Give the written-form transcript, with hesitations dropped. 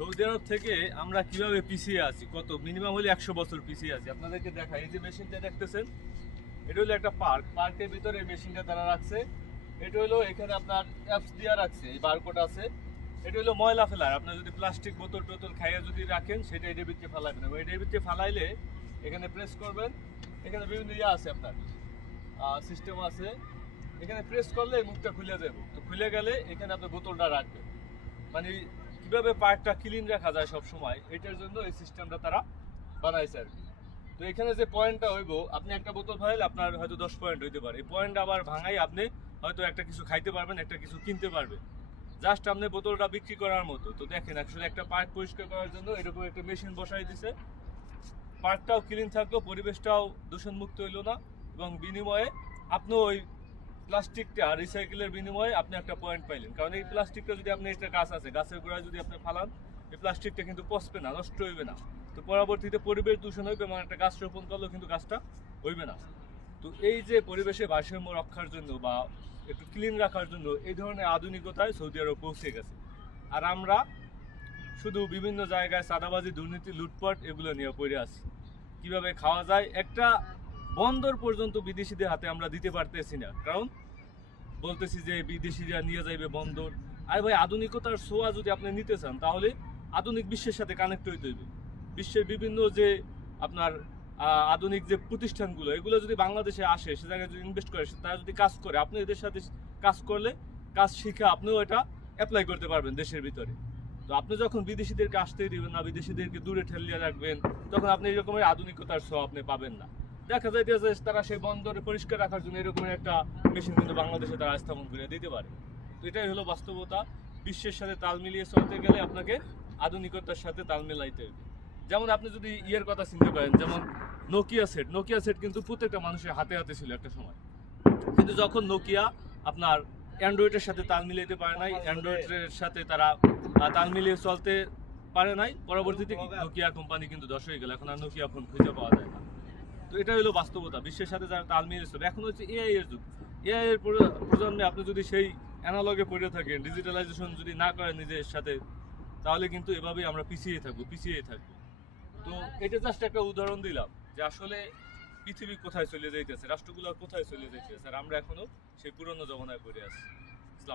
Saudi আরব থেকে আমরা কিভাবে পিছিয়ে আছি, কত মিনিমাম হলে 100 বছর পিছিয়ে আছি। আপনাদেরকে দেখাই, এই যে মেশিনটা দেখতেছেন, এটা হলো একটা পার্কের ভিতরে এই মেশিনটা তারা রাখছে। এটা হলো এখানে আপনার অ্যাপস দিয়ে রাখছে, এই বারকোড আছে। এটা হলো ময়লা ফেলার, আপনার যদি প্লাস্টিক বোতল টোতল খাইয়া যদি রাখেন সেটা এটার ভিতরে ফালাবেন, এবং এটার ভিতরে ফালাইলে এখানে প্রেস করবেন, এখানে বিভিন্ন ইয়ে আছে, আপনার সিস্টেম আছে। এখানে প্রেস করলে মুখটা খুলে যাবে, তো খুলে গেলে এখানে আপনি বোতলটা রাখবেন। মানে কিভাবে পার্কটা ক্লিন রাখা যায় সব সময়, এটার জন্য এই সিস্টেমটা তারা বানাইছে আর কি। তো এখানে যে পয়েন্টটা হইব, আপনি একটা বোতল ভাইলে আপনার হয়তো 10 পয়েন্ট হইতে পারে। এই পয়েন্ট আবার ভাঙাই আপনি হয়তো একটা কিছু খাইতে পারবেন, একটা কিছু কিনতে পারবেন, জাস্ট আপনি বোতলটা বিক্রি করার মতো। তো দেখেন, আসলে একটা পার্ক পরিষ্কার করার জন্য এরকম একটা মেশিন বসাই দিছে। পার্কটাও ক্লিন থাকলো, পরিবেশটাও দূষণমুক্ত হইলো না, এবং বিনিময়ে আপনি ওই প্লাস্টিকটা রিসাইকেলের বিনিময়ে আপনি একটা পয়েন্ট পাইলেন। কারণ এই প্লাস্টিকটা যদি আপনি, একটা গাছ আছে, গাছের গোড়ায় যদি আপনি ফালান, এই প্লাস্টিকটা কিন্তু পচবে না, নষ্ট হইবে না। তো পরবর্তীতে পরিবেশ দূষণ হইবে, এবং একটা গাছ রোপণ করলেও কিন্তু গাছটা হইবে না। তো এই যে পরিবেশে ভারসাম্য রক্ষার জন্য বা একটু ক্লিন রাখার জন্য এই ধরনের আধুনিকতায় সৌদি আরব পৌঁছে গেছে। আর আমরা শুধু বিভিন্ন জায়গায় চাঁদাবাজি, দুর্নীতি, লুটপাট এগুলো নিয়ে পড়ে আছি। কিভাবে খাওয়া যায়, একটা বন্দর পর্যন্ত বিদেশিদের হাতে আমরা দিতে পারতেছি না, কারণ বলতেছি যে বিদেশিরা নিয়ে যাইবে বন্দর। আর ভাই, আধুনিকতার ছোঁয়া যদি আপনি নিতে চান, তাহলে আধুনিক বিশ্বের সাথে কানেক্ট হইতে হইবে। বিশ্বের বিভিন্ন যে আপনার আধুনিক যে প্রতিষ্ঠানগুলো, এগুলো যদি বাংলাদেশে আসে, সে জায়গায় যদি ইনভেস্ট করে, তারা যদি কাজ করে, আপনি এদের সাথে কাজ করলে, কাজ শিখে আপনিও এটা অ্যাপ্লাই করতে পারবেন দেশের ভিতরে। তো আপনি যখন বিদেশিদেরকে আসতেই দিবেন না, বিদেশিদেরকে দূরে ঠেলিয়ে রাখবেন, তখন আপনি এরকমের আধুনিকতার ছোঁয়া আপনি পাবেন না। দেখা যাইতেছে তারা সেই বন্দরে পরিষ্কার রাখার জন্য এরকমের একটা মেশিন কিন্তু বাংলাদেশে তারা স্থাপন করে দিতে পারে। তো এটাই হলো বাস্তবতা। বিশ্বের সাথে তাল মিলিয়ে চলতে গেলে আপনাকে আধুনিকতার সাথে তাল মিলাইতে হবে। যেমন আপনি যদি ইয়ের কথা চিনতে পারেন, যেমন নোকিয়া সেট কিন্তু প্রত্যেকটা মানুষের হাতে হাতে ছিল একটা সময়। কিন্তু যখন নোকিয়া আপনার অ্যান্ড্রয়েডের সাথে তাল মিলাইতে পারে নাই, অ্যান্ড্রয়েডের সাথে তারা তাল মিলিয়ে চলতে পারে নাই, পরবর্তীতে নোকিয়া কোম্পানি কিন্তু ধ্বংস হয়ে গেল। এখন আর নোকিয়া ফোন খুঁজে পাওয়া যায় না। তো এটা হলো বাস্তবতা। বিশ্বের সাথে যারা তাল মিলিয়ে চলে, এখন হচ্ছে এআই এর যুগ। এআই এর প্রজন্মে আপনি যদি সেই অ্যানালগে পড়ে থাকেন, ডিজিটালাইজেশন যদি না করেন নিজের সাথে, তাহলে কিন্তু এভাবেই আমরা পিছিয়ে থাকবো। তো এটা জাস্ট একটা উদাহরণ দিলাম যে আসলে পৃথিবী কোথায় চলে যাইতেছে, রাষ্ট্রগুলো কোথায় চলে যাইতেছে, আর আমরা এখনো সেই পুরনো জমানায় পড়ে আছি।